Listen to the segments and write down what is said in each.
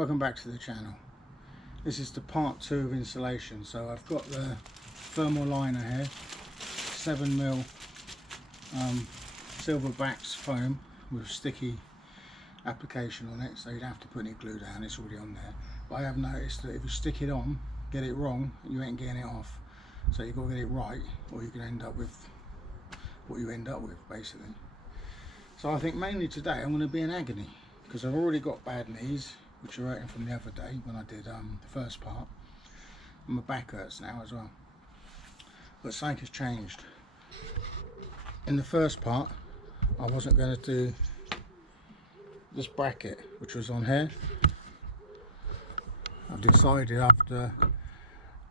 Welcome back to the channel. This is the part 2 of insulation. So I've got the thermal liner here, 7mm Silverbacks foam with sticky application on it, so you don't have to put any glue down, it's already on there. But I have noticed that if you stick it on, get it wrong, you ain't getting it off. So you've got to get it right, or you can end up with what you end up with, basically. So I think mainly today I'm going to be in agony, because I've already got bad knees, which are hurting from the other day when I did the first part. And my back hurts now as well. But something has changed. In the first part, I wasn't going to do this bracket, which was on here. I've decided, after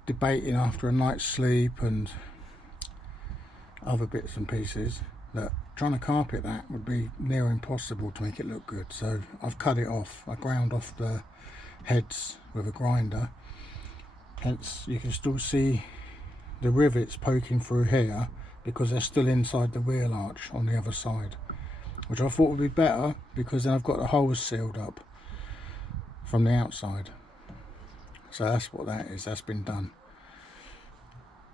debating after a night's sleep and other bits and pieces, that trying to carpet that would be near impossible to make it look good. So I've cut it off. I ground off the heads with a grinder, hence you can still see the rivets poking through here because they're still inside the wheel arch on the other side, which I thought would be better because then I've got the holes sealed up from the outside. So that's what that is, that's been done.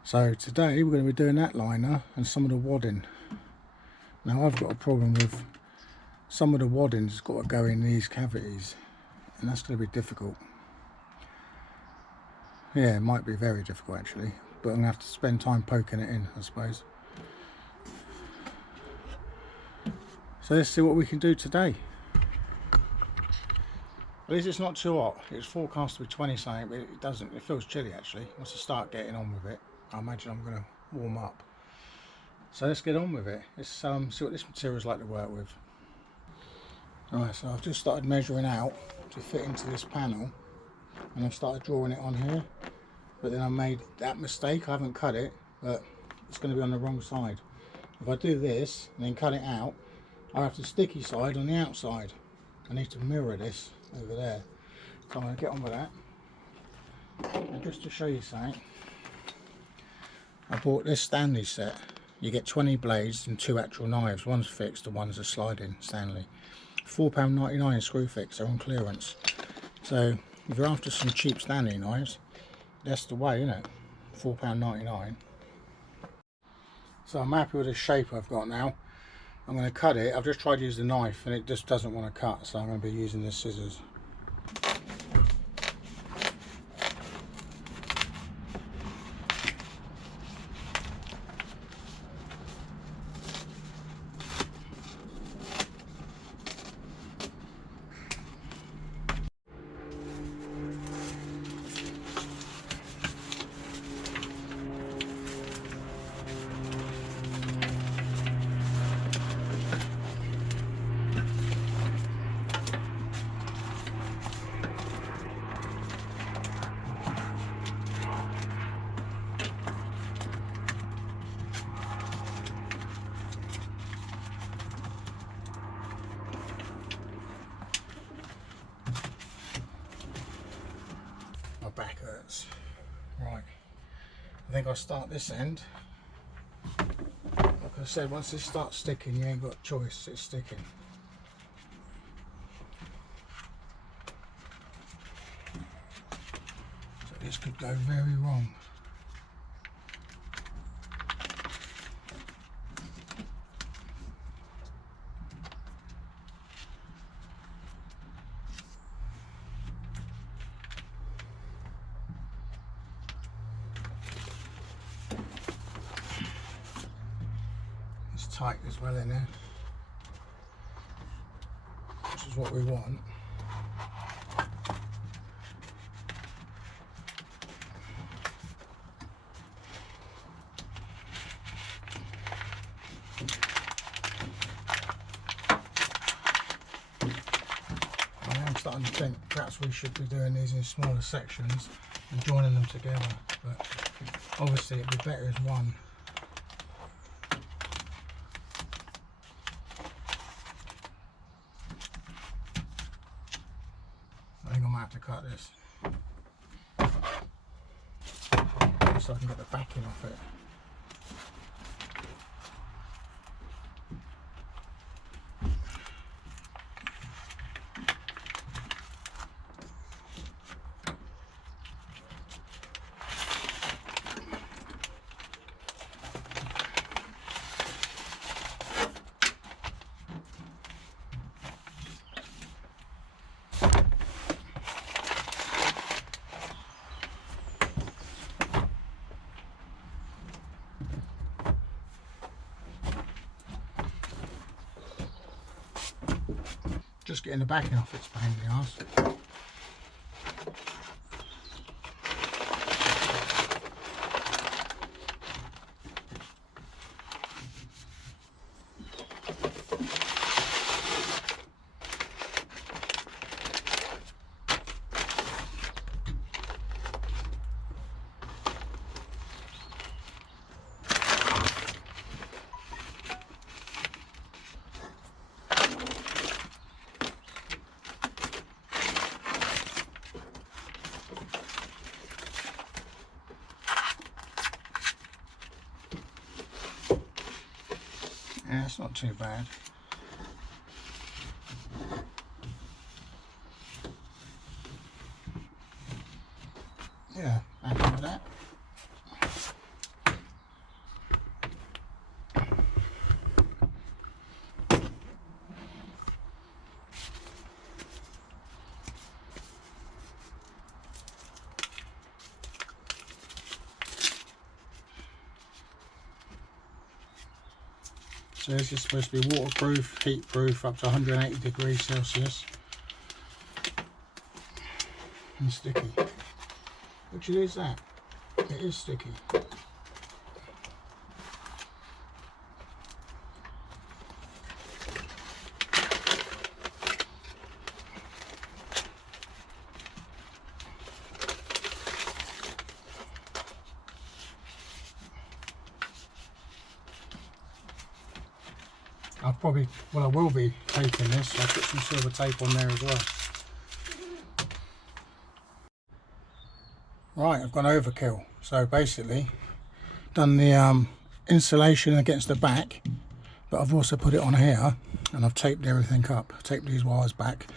So today we're going to be doing that liner and some of the wadding. Now I've got a problem with some of the wadding's got to go in these cavities, and that's going to be difficult. Yeah, it might be very difficult actually, but I'm going to have to spend time poking it in, I suppose. So let's see what we can do today. At least it's not too hot. It's forecast to be 20 something, but it doesn't. It feels chilly actually. Once I start getting on with it, I imagine I'm going to warm up. So let's get on with it. Let's see what this material is like to work with. Alright, so I've just started measuring out to fit into this panel, and I've started drawing it on here, but then I made that mistake. I haven't cut it, but it's going to be on the wrong side. If I do this and then cut it out, I have the sticky side on the outside. I need to mirror this over there, so I'm going to get on with that. And just to show you something, I bought this Stanley set. You get 20 blades and 2 actual knives. One's fixed and one's a sliding Stanley. £4.99 screw fix, they're on clearance. So if you're after some cheap Stanley knives, that's the way, isn't it? £4.99. So I'm happy with the shape I've got now. I'm going to cut it. I've just tried to use the knife and it just doesn't want to cut, so I'm going to be using the scissors. My back hurts. Right, I think I'll start this end. Like I said, once this starts sticking, you ain't got a choice, it's sticking. So this could go very wrong. Tight as well in there, which is what we want. I am starting to think perhaps we should be doing these in smaller sections and joining them together, but obviously it'd be better as one. I think I might have to cut this so I can get the backing off it. just getting the backing off, it's a pain in the arse. Yeah, it's not too bad. Yeah, happy with that. So this is supposed to be waterproof, heat proof, up to 180 degrees Celsius, and sticky. Which it is that. It is sticky. I will be taping this, so I'll put some silver tape on there as well. Right, I've gone overkill. So basically, done the insulation against the back, but I've also put it on here, and I've taped everything up. Taped these wires back.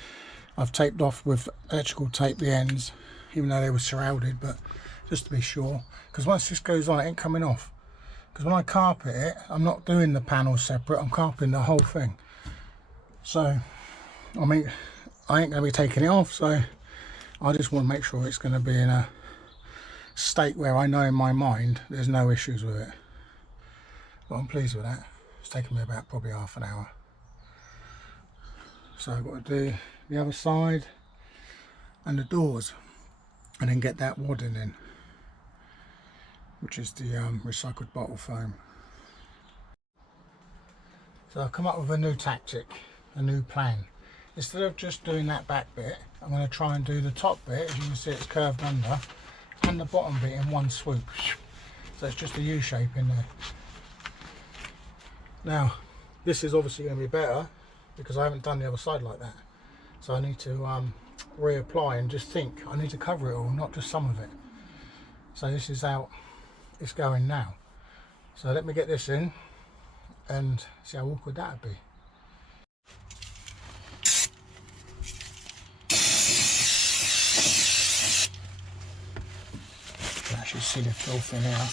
I've taped off with electrical tape the ends, even though they were surrounded, but just to be sure, because once this goes on, it ain't coming off. Because when I carpet it, I'm not doing the panels separate, I'm carpeting the whole thing. So, I mean, I ain't going to be taking it off, so I just want to make sure it's going to be in a state where I know in my mind there's no issues with it. But I'm pleased with that. It's taken me about probably half an hour. So I've got to do the other side and the doors, and then get that wadding in, which is the recycled bottle foam. So I've come up with a new tactic, a new plan. Instead of just doing that back bit, I'm going to try and do the top bit, as you can see it's curved under, and the bottom bit in one swoop. So it's just a U shape in there. Now, this is obviously going to be better because I haven't done the other side like that. So I need to reapply and just think, I need to cover it all, not just some of it. So this is how it's going now. So let me get this in and see how awkward that would be. You can actually see the filth in here.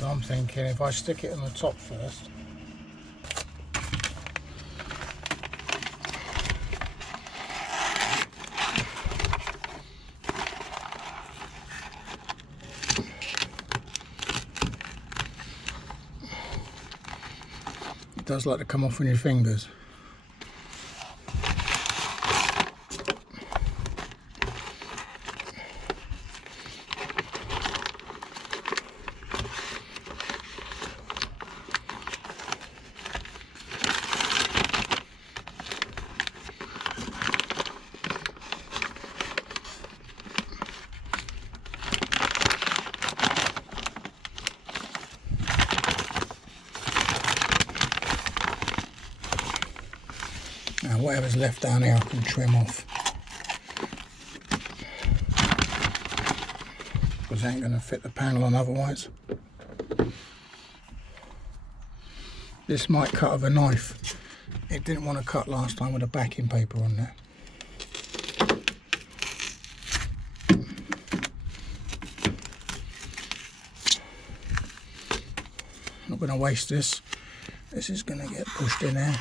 I'm thinking if I stick it on the top first, it does like to come off on your fingers. whatever's left down here I can trim off, because it ain't going to fit the panel on otherwise. This might cut with a knife. It didn't want to cut last time with the backing paper on there. Not going to waste this. This is going to get pushed in there.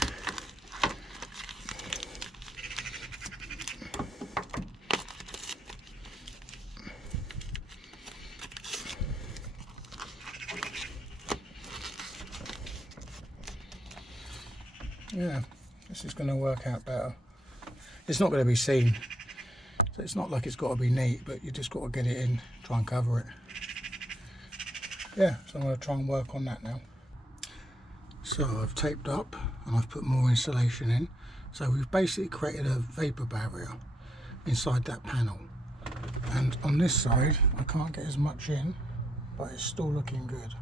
Yeah, this is going to work out better. It's not going to be seen, so it's not like it's got to be neat, but you just got to get it in, try and cover it. Yeah, so I'm going to try and work on that now. So I've taped up and I've put more insulation in. So we've basically created a vapour barrier inside that panel. And on this side, I can't get as much in, but it's still looking good.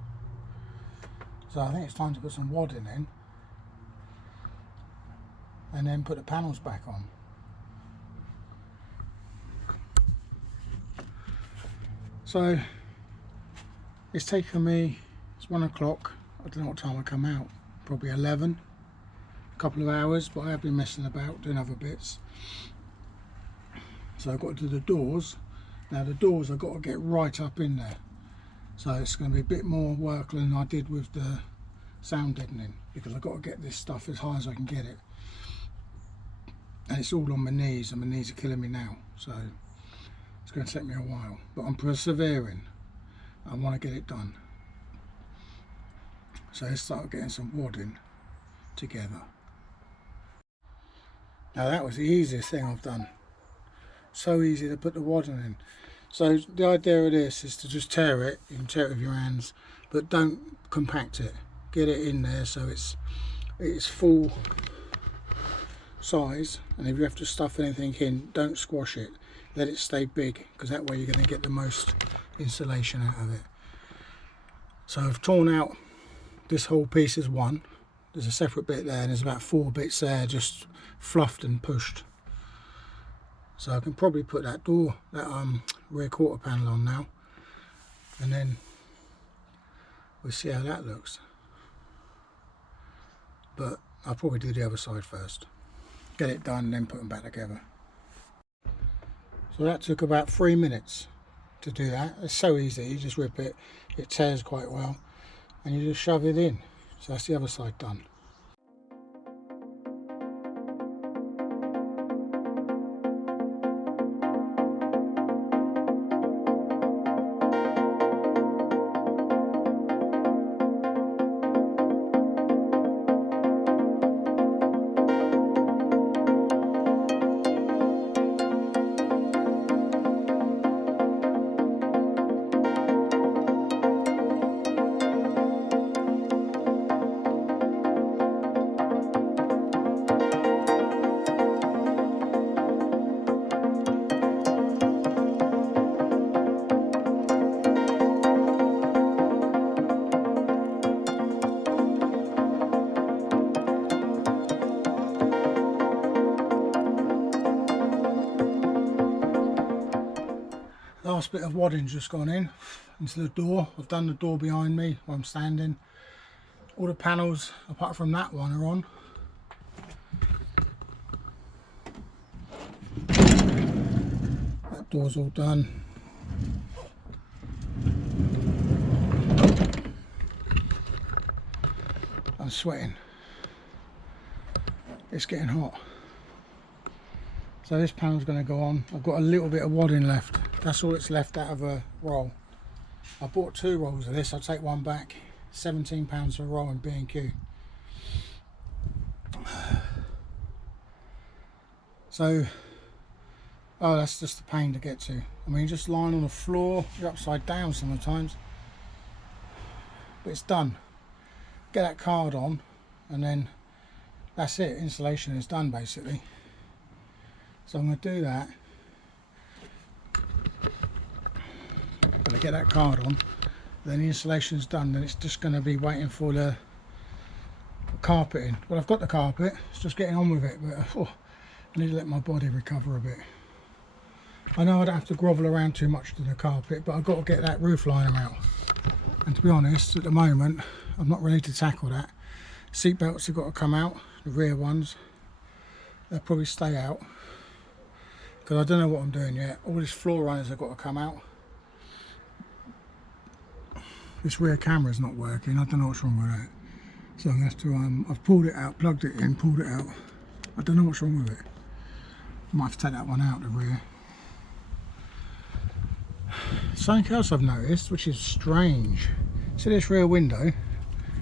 So I think it's time to put some wadding in, and then put the panels back on. So it's taken me, it's 1 o'clock, I don't know what time I come out, probably 11, a couple of hours, but I have been messing about doing other bits. So I've got to do the doors. Now the doors I've got to get right up in there, so it's going to be a bit more work than I did with the sound deadening, because I've got to get this stuff as high as I can get it. And it's all on my knees, and my knees are killing me now, so it's going to take me a while, but I'm persevering. I want to get it done. So let's start getting some wadding together. Now that was the easiest thing I've done. So easy to put the wadding in. So the idea of this is to just tear it. You can tear it with your hands, but don't compact it. Get it in there so it's full size, and if you have to stuff anything in, don't squash it, let it stay big, because that way you're going to get the most insulation out of it. So I've torn out this whole piece as one. There's a separate bit there, and there's about 4 bits there just fluffed and pushed. So I can probably put that rear quarter panel on now, and then we'll see how that looks. But I'll probably do the other side first. Get it done, then put them back together. So that took about 3 minutes to do that. It's so easy, you just rip it, it tears quite well, and you just shove it in. So that's the other side done. Last bit of wadding's just gone in into the door. I've done the door behind me where I'm standing. All the panels apart from that one are on. That door's all done. I'm sweating. It's getting hot. So this panel's going to go on. I've got a little bit of wadding left. That's all that's left out of a roll. I bought 2 rolls of this. I'll take one back. £17 for a roll in B&Q. So, oh, that's just a pain to get to. I mean, just lying on the floor, you're upside down sometimes. But it's done. Get that card on, and then that's it. Insulation is done basically. So I'm going to do that. When I get that card on, then the installation's done. Then it's just going to be waiting for the carpeting. Well, I've got the carpet, it's just getting on with it, but I need to let my body recover a bit. I know I don't have to grovel around too much to the carpet, but I've got to get that roof liner out. And to be honest, at the moment, I'm not ready to tackle that. Seat belts have got to come out, the rear ones. They'll probably stay out, because I don't know what I'm doing yet. All these floor runners have got to come out. This rear camera's not working, I don't know what's wrong with that. So I'm going to have to, I've pulled it out, plugged it in, pulled it out. I don't know what's wrong with it. I might have to take that one out, the rear. Something else I've noticed, which is strange. See this rear window?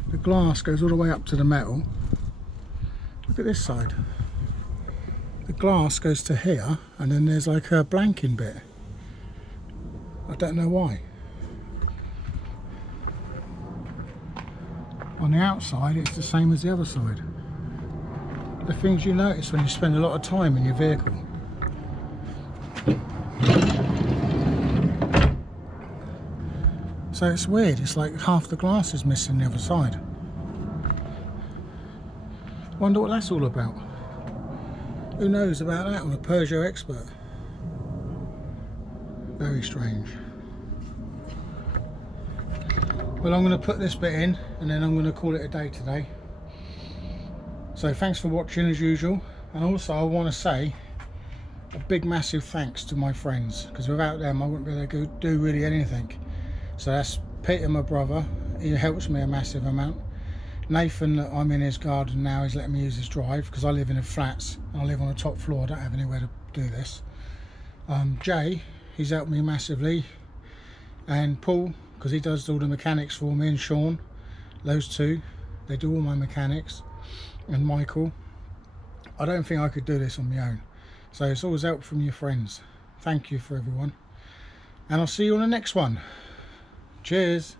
The glass goes all the way up to the metal. Look at this side. The glass goes to here, and then there's like a blanking bit. I don't know why. On the outside, it's the same as the other side. The things you notice when you spend a lot of time in your vehicle. So it's weird, it's like half the glass is missing the other side. Wonder what that's all about. Who knows about that? I'm a Peugeot expert. Very strange. Well, I'm going to put this bit in and then I'm going to call it a day today. So thanks for watching as usual, and also I want to say a big massive thanks to my friends, because without them I wouldn't be able to do really anything. So that's Peter, my brother, he helps me a massive amount. Nathan, I'm in his garden now, he's letting me use his drive because I live in a flats and I live on the top floor, I don't have anywhere to do this. Jay, he's helped me massively, and Paul, because he does all the mechanics for me, and Sean, those two, they do all my mechanics, and Michael. I don't think I could do this on my own, so it's always help from your friends. Thank you for everyone, and I'll see you on the next one. Cheers.